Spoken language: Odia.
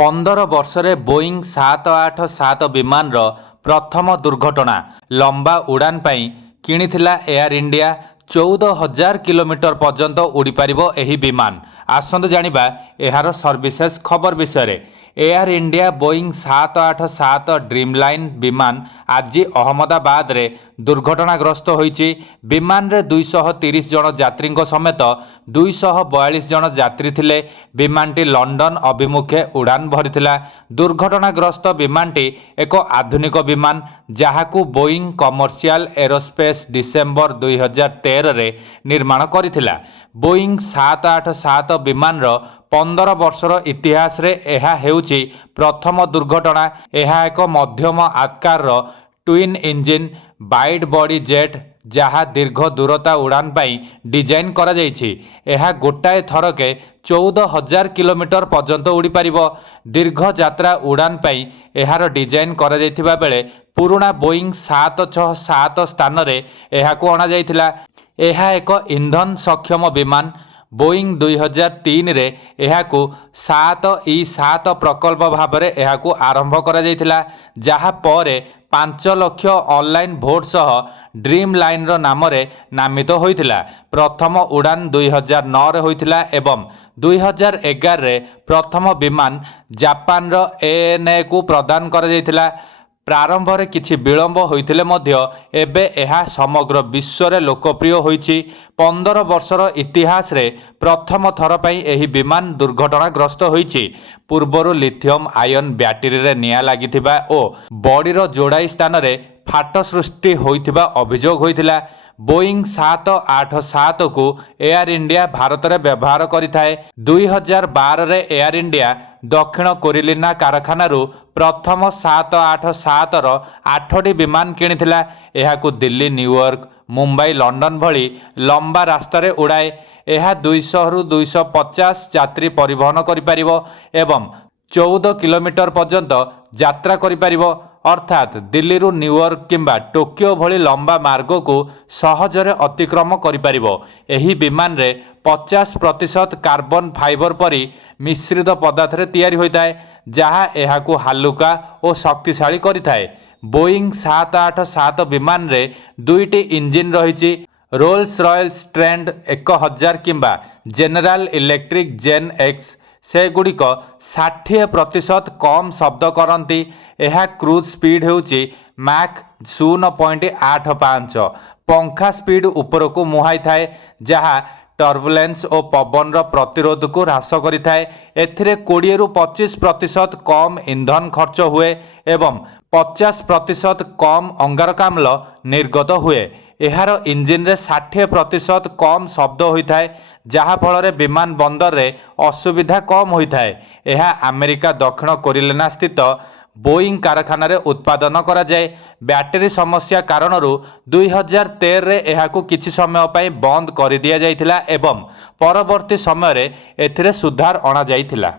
15 ବର୍ଷରେ ବୋଇଂ 787 ବିମାନର ପ୍ରଥମ ଦୁର୍ଘଟଣା। ଲମ୍ବା ଉଡ଼ାନ ପାଇଁ କିଣିଥିଲା ଏୟାର ଇଣ୍ଡିଆ। 14,000 କିଲୋମିଟର ପର୍ଯ୍ୟନ୍ତ ଉଡ଼ିପାରିବ ଏହି ବିମାନ। ଆସନ୍ତୁ ଜାଣିବା ଏହାର ସର୍ଭିସେସ୍ ଖବର ବିଷୟରେ। Air India Boeing 787 dream line ବିମାନ ଆଜି ଅହମ୍ମଦାବାଦରେ ଦୁର୍ଘଟଣାଗ୍ରସ୍ତ ହୋଇଛି। ବିମାନରେ 230 ଜଣ ଯାତ୍ରୀଙ୍କ ସମେତ 242 ଜଣ ଯାତ୍ରୀ ଥିଲେ। ବିମାନଟି ଲଣ୍ଡନ ଅଭିମୁଖେ ଉଡ଼ାନ ଭରିଥିଲା। ଦୁର୍ଘଟଣାଗ୍ରସ୍ତ ବିମାନଟି ଏକ ଆଧୁନିକ ବିମାନ ଯାହାକୁ ବୋଇଂ କମର୍ସିଆଲ ଏରୋସ୍ପେସ୍ ଡିସେମ୍ବର 2013ରେ ନିର୍ମାଣ କରିଥିଲା। ବୋଇଂ 787 ବିମାନର 15 ବର୍ଷର ଇତିହାସରେ ଏହା ହେଉଛି ପ୍ରଥମ ଦୁର୍ଘଟଣା। ଏହା ଏକ ମଧ୍ୟମ ଆକାରର twin engine Bayad body jet ଯାହା ଦୀର୍ଘ ଦୂରତା ଉଡ଼ାନ ପାଇଁ ଡିଜାଇନ୍ କରାଯାଇଛି। ଏହା ଗୋଟାଏ ଥରକେ 14,000 କିଲୋମିଟର ପର୍ଯ୍ୟନ୍ତ ଉଡ଼ିପାରିବ। ଦୀର୍ଘ ଯାତ୍ରା ଉଡ଼ାନ ପାଇଁ ଏହାର ଡିଜାଇନ୍ କରାଯାଇଥିବା ବେଳେ ପୁରୁଣା ବୋଇଂ 767 ସ୍ଥାନରେ ଏହାକୁ ଅଣାଯାଇଥିଲା। ଏହା ଏକ ଇନ୍ଧନ ସକ୍ଷମ ବିମାନ। ବୋଇଂ 2003ରେ ଏହାକୁ 7E7 ପ୍ରକଳ୍ପ ଭାବରେ ଏହାକୁ ଆରମ୍ଭ କରାଯାଇଥିଲା, ଯାହା ପରେ 5 ଲକ୍ଷ ଅନଲାଇନ୍ ଭୋଟ ସହ ଡ୍ରିମ୍ ଲାଇନ୍ର ନାମରେ ନାମିତ ହୋଇଥିଲା। ପ୍ରଥମ ଉଡ଼ାନ 2009ରେ ହୋଇଥିଲା ଏବଂ 2011ରେ ପ୍ରଥମ ବିମାନ ଜାପାନର ANAକୁ ପ୍ରଦାନ କରାଯାଇଥିଲା। ପ୍ରାରମ୍ଭରେ କିଛି ବିଳମ୍ବ ହୋଇଥିଲେ ମଧ୍ୟ ଏବେ ଏହା ସମଗ୍ର ବିଶ୍ୱରେ ଲୋକପ୍ରିୟ ହୋଇଛି। 15 ବର୍ଷର ଇତିହାସରେ ପ୍ରଥମ ଥର ପାଇଁ ଏହି ବିମାନ ଦୁର୍ଘଟଣାଗ୍ରସ୍ତ ହୋଇଛି। ପୂର୍ବରୁ ଲିଥିୟମ୍ ଆୟନ ବ୍ୟାଟେରୀରେ ନିଆଁ ଲାଗିଥିବା ଓ ବଡିର ଯୋଡ଼ାଇ ସ୍ଥାନରେ ଫାଟ ସୃଷ୍ଟି ହୋଇଥିବା ଅଭିଯୋଗ ହୋଇଥିଲା। ବୋଇଂ 787କୁ ଏୟାର ଇଣ୍ଡିଆ ଭାରତରେ ବ୍ୟବହାର କରିଥାଏ। 2012ରେ ଏୟାର ଇଣ୍ଡିଆ ଦକ୍ଷିଣ କୋରିଲିନା କାରଖାନାରୁ ପ୍ରଥମ 787ର 8ଟି ବିମାନ କିଣିଥିଲା। ଏହାକୁ ଦିଲ୍ଲୀ, ନ୍ୟୁୟର୍କ, ମୁମ୍ବାଇ, ଲଣ୍ଡନ ଭଳି ଲମ୍ବା ରାସ୍ତାରେ ଉଡ଼ାଏ। ଏହା 200ରୁ 250 ଯାତ୍ରୀ ପରିବହନ କରିପାରିବ ଏବଂ 14 କିଲୋମିଟର ପର୍ଯ୍ୟନ୍ତ ଯାତ୍ରା କରିପାରିବ, ଅର୍ଥାତ୍ ଦିଲ୍ଲୀରୁ ନ୍ୟୁୟର୍କ କିମ୍ବା ଟୋକିଓ ଭଳି ଲମ୍ବା ମାର୍ଗକୁ ସହଜରେ ଅତିକ୍ରମ କରିପାରିବ। ଏହି ବିମାନରେ 50% କାର୍ବନ ଫାଇବର ପରି ମିଶ୍ରିତ ପଦାର୍ଥରେ ତିଆରି ହୋଇଥାଏ, ଯାହା ଏହାକୁ ହାଲୁକା ଓ ଶକ୍ତିଶାଳୀ କରିଥାଏ। ବୋଇଂ 787 ବିମାନରେ 2ଟି ଇଞ୍ଜିନ୍ ରହିଛି। ରୋଲ୍ସ ରଏସ୍ ଟ୍ରେଣ୍ଡ 1000 କିମ୍ବା ଜେନେରାଲ ଇଲେକ୍ଟ୍ରିକ୍ ଜେନ୍ X ସେଗୁଡ଼ିକ 60% କମ୍ ଶବ୍ଦ କରନ୍ତି। ଏହା କ୍ରୁଜ୍ ସ୍ପିଡ୍ ହେଉଛି ମାକ୍ 0.85। ପଙ୍ଖା ସ୍ପିଡ୍ ଉପରକୁ ମୁହାଇଥାଏ, ଯାହା ଟର୍ବୁଲେନ୍ସ ଓ ପବନର ପ୍ରତିରୋଧକୁ ହ୍ରାସ କରିଥାଏ। ଏଥିରେ 20ରୁ 25% କମ୍ ଇନ୍ଧନ ଖର୍ଚ୍ଚ ହୁଏ ଏବଂ 50% କମ୍ ଅଙ୍ଗାରକାମ୍ଳ ନିର୍ଗତ ହୁଏ। ଏହାର ଇଞ୍ଜିନ୍ରେ 60% କମ୍ ଶବ୍ଦ ହୋଇଥାଏ, ଯାହାଫଳରେ ବିମାନ ବନ୍ଦରରେ ଅସୁବିଧା କମ୍ ହୋଇଥାଏ। ଏହା ଆମେରିକା ଦକ୍ଷିଣ କୋରିଲିନା ସ୍ଥିତ ବୋଇଂ କାରଖାନାରେ ଉତ୍ପାଦନ କରାଯାଏ। ବ୍ୟାଟେରୀ ସମସ୍ୟା କାରଣରୁ 2013ରେ ଏହାକୁ କିଛି ସମୟ ପାଇଁ ବନ୍ଦ କରିଦିଆଯାଇଥିଲା ଏବଂ ପରବର୍ତ୍ତୀ ସମୟରେ ଏଥିରେ ସୁଧାର ଅଣାଯାଇଥିଲା।